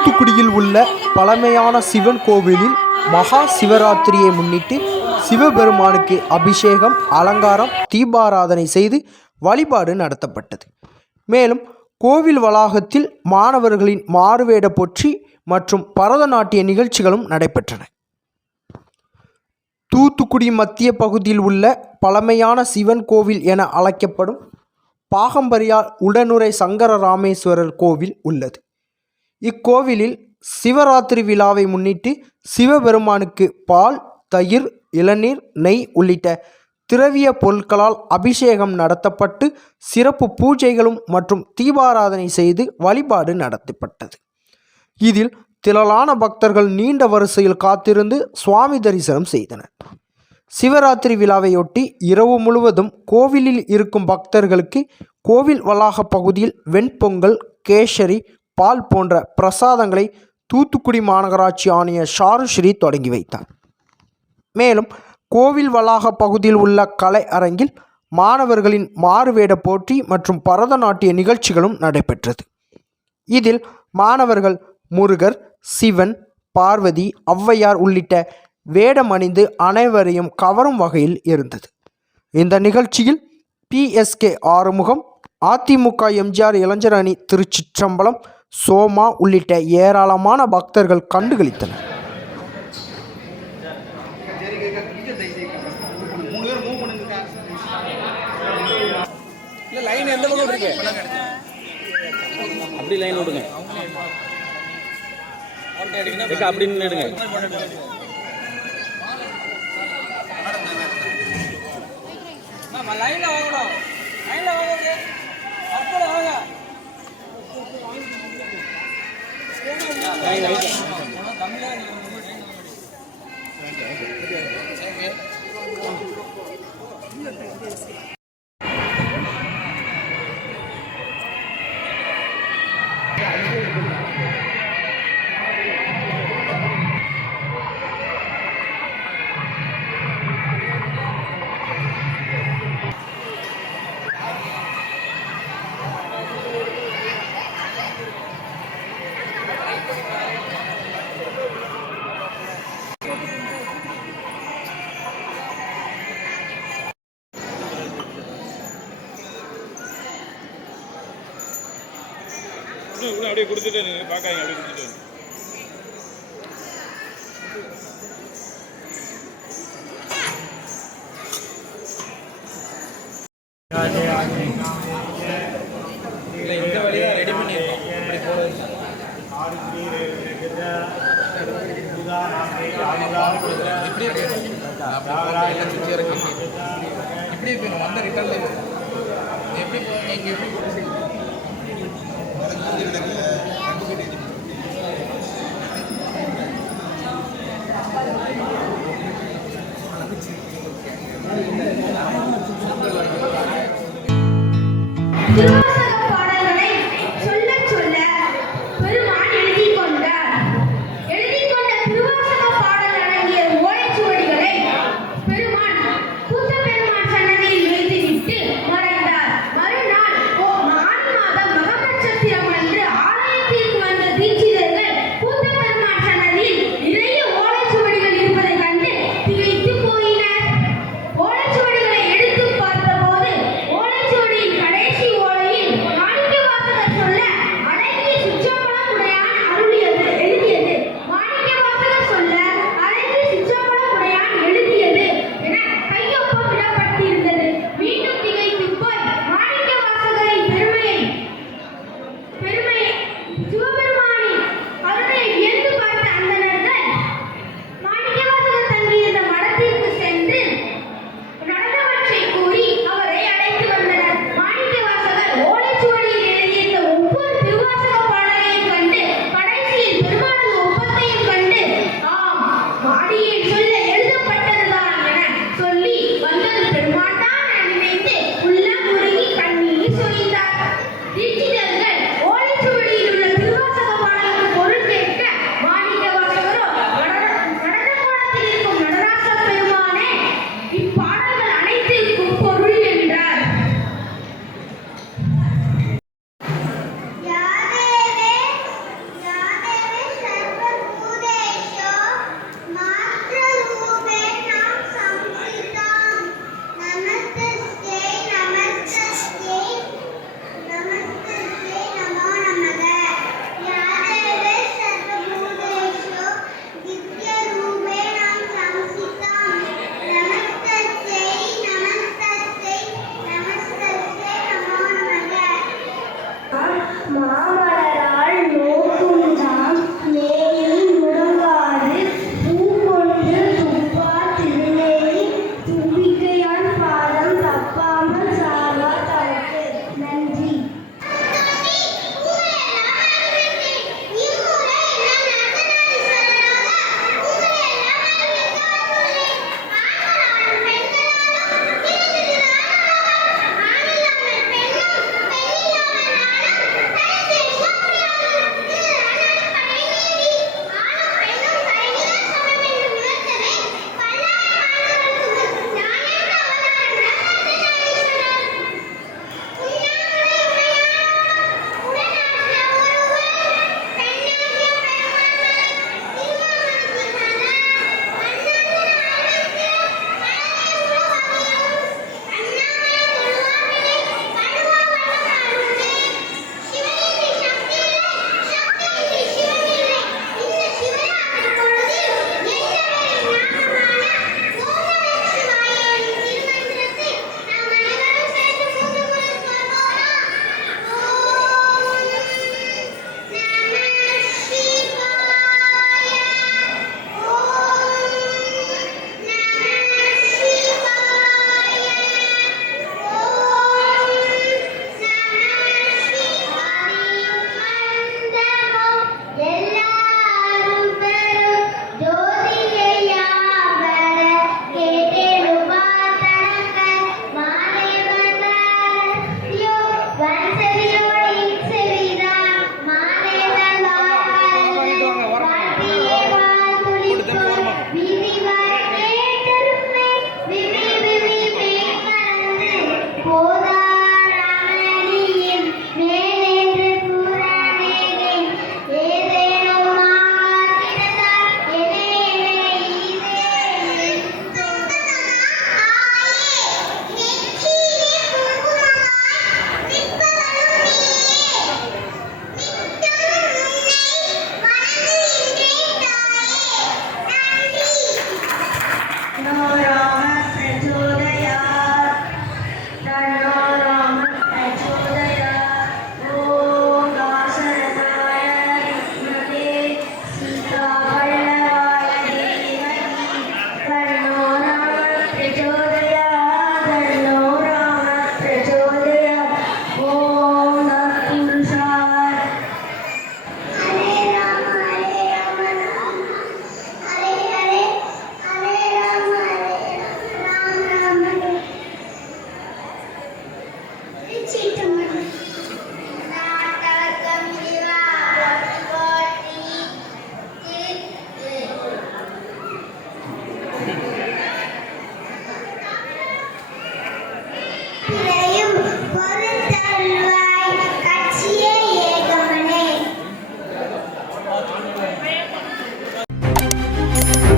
தூத்துக்குடியில் உள்ள பழமையான சிவன் கோவிலில் மகா சிவராத்திரியை முன்னிட்டு சிவபெருமானுக்கு அபிஷேகம் அலங்காரம் தீபாராதனை செய்து வழிபாடு நடத்தப்பட்டது. மேலும் கோவில் வளாகத்தில் மாணவர்களின் மாறுவேட பொற்றி மற்றும் பரதநாட்டிய நிகழ்ச்சிகளும் நடைபெற்றன. தூத்துக்குடி மத்திய பகுதியில் உள்ள பழமையான சிவன் கோவில் என அழைக்கப்படும் பாகம்பரியால் உடனுரை சங்கர ராமேஸ்வரர் கோவில் உள்ளது. இக்கோவிலில் சிவராத்திரி விழாவை முன்னிட்டு சிவபெருமானுக்கு பால் தயிர் இளநீர் நெய் உள்ளிட்ட திரவிய பொருட்களால் அபிஷேகம் நடத்தப்பட்டு சிறப்பு பூஜைகளும் மற்றும் தீபாராதனை செய்து வழிபாடு நடத்தப்பட்டது. இதில் திரளான பக்தர்கள் நீண்ட வரிசையில் காத்திருந்து சுவாமி தரிசனம் செய்தனர். சிவராத்திரி விழாவையொட்டி இரவு முழுவதும் கோவிலில் இருக்கும் பக்தர்களுக்கு கோவில் வளாக பகுதியில் வெண்பொங்கல் கேசரி பால் போன்ற பிரசாதங்களை தூத்துக்குடி மாநகராட்சி ஆணையர் ஷாருஸ்ரீ தொடங்கி வைத்தார். மேலும் கோவில் வளாக பகுதியில் உள்ள கலை அரங்கில் மாணவர்களின் மாறுவேட போட்டி மற்றும் பரதநாட்டிய நிகழ்ச்சிகளும் நடைபெற்றது. இதில் மாணவர்கள் முருகர் சிவன் பார்வதி ஔவையார் உள்ளிட்ட வேடம் அணிந்து அனைவரையும் கவரும் வகையில் இருந்தது. இந்த நிகழ்ச்சியில் பிஎஸ்கே ஆறுமுகம் அதிமுக எம்ஜிஆர் இளைஞர் அணி திருச்சிற்றம்பலம் சோமா உள்ளிட்ட ஏராளமான பக்தர்கள் கண்டுகளித்தனர். அப்படி லைன் விடுங்க. அப்படி நின்னு எடுங்க. லைன்ல வாங்கணும். லைன்ல வாங்க. அப்பல வாங்க. லைன் லைன் அப்படியே கொடுத்துட்டு பார்க்காங்க அப்படியே கொடுத்துட்டு இந்த வழியாக ரெடி பண்ணியிருக்கோம். போகிறது இப்படியே போயிடும். எல்லாம் வந்த ரிட்டர்ல எப்படி போவீங்க இங்கே எப்படி போவீங்க? திருவாசக